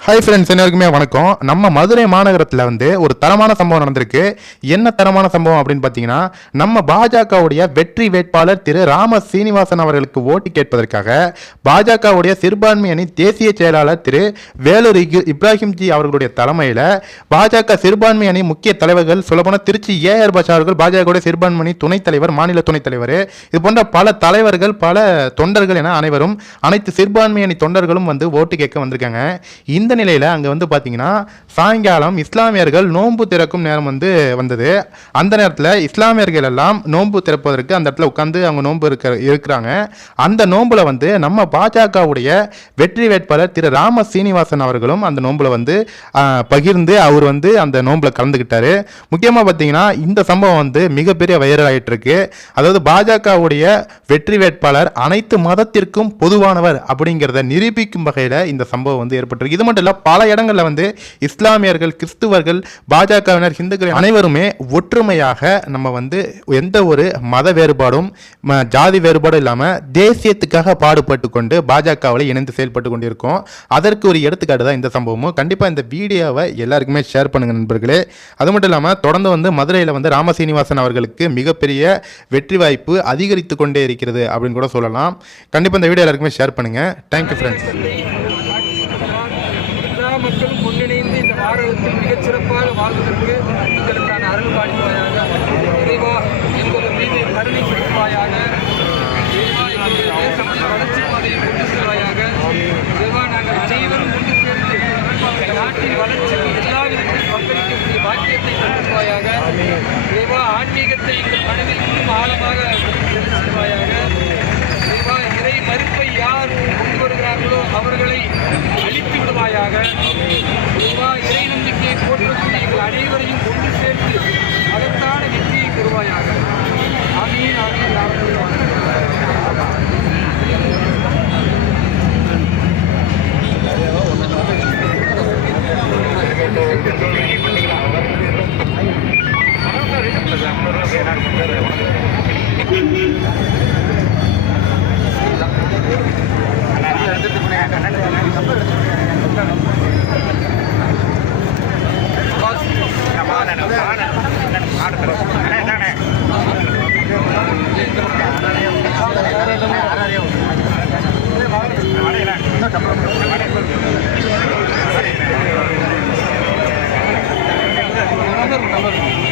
Hi friends எல்லாருக்குமே வணக்கம். நம்ம மதுரை மாநகரத்தில் வந்து ஒரு தரமான சம்பவம் நடந்திருக்கு. என்ன தரமான சம்பவம் அப்படின்னு பார்த்தீங்கன்னா நம்ம பாஜகவுடைய வெற்றி வேட்பாளர் திரு ராம சீனிவாசன் அவர்களுக்கு ஓட்டு கேட்பதற்காக பாஜகவுடைய சிறுபான்மை அணி தேசிய செயலாளர் திரு வேலூர் இப்ராஹிம்ஜி அவர்களுடைய தலைமையில் பாஜக சிறுபான்மை அணி முக்கிய தலைவர்கள் சொல்லப்போனால் திருச்சி ஏஆர் பாஷா அவர்கள் பாஜகவுடைய சிறுபான்மை அணி துணைத் தலைவர் மாநில துணைத் தலைவர். இது போன்ற பல தலைவர்கள் பல தொண்டர்கள் என அனைவரும் அனைத்து சிறுபான்மை அணி தொண்டர்களும் வந்து ஓட்டு கேட்க வந்திருக்காங்க. இந்த நிலையில் அங்கே வந்து பார்த்தீங்கன்னா சாயங்காலம் இஸ்லாமியர்கள் நோன்பு திறக்கும் நேரம் வந்து வந்தது. அந்த நேரத்தில் இஸ்லாமியர்கள் எல்லாம் நோன்பு திறப்பதற்கு அந்த இடத்துல உட்காந்து அவங்க நோன்பு இருக்க இருக்கிறாங்க. அந்த நோம்பில் வந்து நம்ம பாஜகவுடைய வெற்றி வேட்பாளர் திரு ராம சீனிவாசன் அவர்களும் அந்த நோன்பில் வந்து பகிர்ந்து அவர் வந்து அந்த நோன்பில் கலந்துக்கிட்டாரு முக்கியமாக பார்த்தீங்கன்னா இந்த சம்பவம் வந்து மிகப்பெரிய வைரல் ஆயிட்டு இருக்கு அதாவது பாஜகவுடைய வெற்றி வேட்பாளர் அனைத்து மதத்திற்கும் பொதுவானவர் அப்படிங்கிறத நிரூபிக்கும் வகையில் இந்த சம்பவம் வந்து ஏற்பட்டிருக்கு. இது மட்டும் இல்லை பல இடங்களில் வந்து இஸ்லாமியர்கள் கிறிஸ்துவர்கள் பாஜகவினர் இந்துக்கள் அனைவருமே ஒற்றுமையாக நம்ம வந்து எந்த ஒரு மத வேறுபாடும் ஜாதி வேறுபாடும் இல்லாமல் தேசியத்துக்காக பாடுபட்டு கொண்டு பாஜகவில் இணைந்து செயல்பட்டு கொண்டிருக்கோம். அதற்கு ஒரு எடுத்துக்காட்டு தான் இந்த சம்பவமும். கண்டிப்பாக இந்த வீடியோவை எல்லாருக்குமே ஷேர் பண்ணுங்கள் நண்பர்களே. அது மட்டும் இல்லாமல் தொடர்ந்து வந்து மதுரையில் வந்து ராமசீனிவாசன் அவர்களுக்கு மிகப்பெரிய வெற்றி வாய்ப்பு அதிகரித்து கொண்டே இருக்கிறது அப்படின்னு கூட சொல்லலாம். கண்டிப்பாக இந்த வீடியோ எல்லாருக்குமே ஷேர் பண்ணுங்கள் தேங்க்யூ ஃப்ரெண்ட்ஸ் எல்லா மக்களும் ஒன்றிணைந்து இந்த பாரதத்தில் மிகச் சிறப்பாக வாழ்வதற்கு எங்களுக்கான அருள் பாடிவாயாக இறைவா எங்கள் மீது கருணை செலுத்துவாயாக இறைவா எங்களுடைய தேசம் வளர்ச்சி பாதையை கொண்டு செல்வாயாக. இறைவா நாங்கள் அனைவரும் ஒன்று சேர்ந்து நாட்டின் வளர்ச்சிக்கு எல்லா விதத்திலும் பங்களிக்கக்கூடிய பாக்கியத்தை கொடுத்துவாயாக இறைவா ஆன்மீகத்தை எங்கள் மனதில் இன்னும் வெற்றியை தருவாயாக ஆமீன் ஆமீன் ஆமீன் அண்ணா ಹೇಳಿದ್ರು ನಮ್ಮಲ್ಲಿ